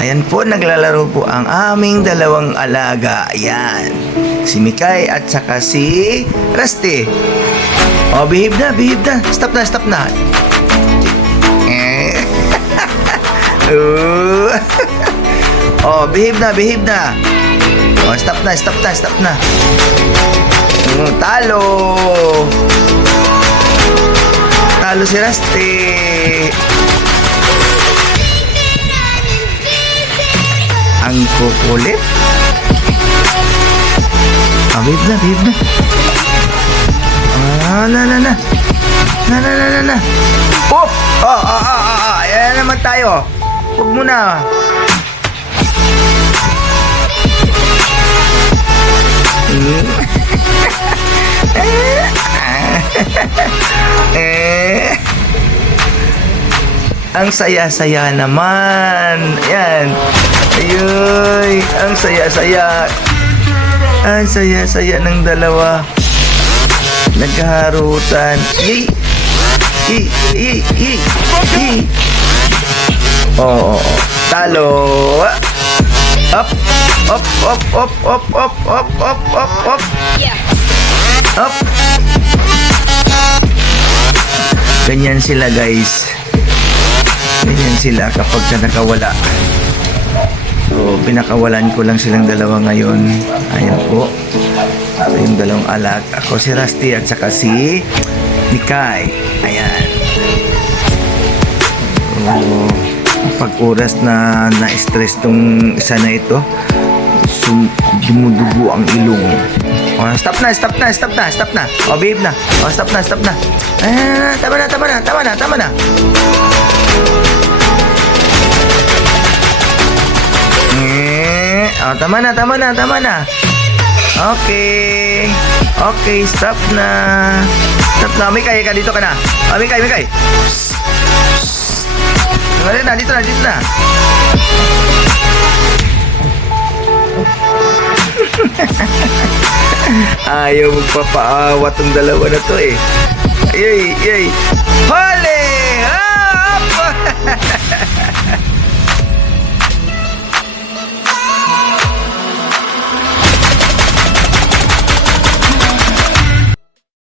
Ayan po, naglalaro po ang aming dalawang alaga. Ayan. Si Mikay at saka si Rusty. Oh, behave na, behave na. Stop na, stop na. Oh, behave na, behave na. Oh, stop na, stop na, stop na. Talo. Talo si Rusty. Ang kukulit. Ah, behave na, behave na. Ah, na. Na. Oh! Ayan naman tayo. Huwag mo na. Ang saya-saya naman. Ayan. Ayuy. Ang saya-saya. Ang saya-saya ng dalawa. Naghaharutan. Yay! Yay! Oh. Talo. Up. Up. Ganyan sila, guys. Ganyan sila kapag nakawala. So, pinakawalan ko lang silang dalawa ngayon. Ayan po. Yung dalawang alag. Ako si Rusty at saka si Mikay. Ayan. So, pag oras na na-stress tong isa na ito, dumudugo ang ilong. Oh, stop na. Oh, babe na. Oh, stop na. Tama na. Oh, tama na. Okay, stop na. Mikay, dito ka na. Oh, Mikay. Dito na. Ayaw magpapaawa tong dalawa na to eh. Yay. Hole! Up!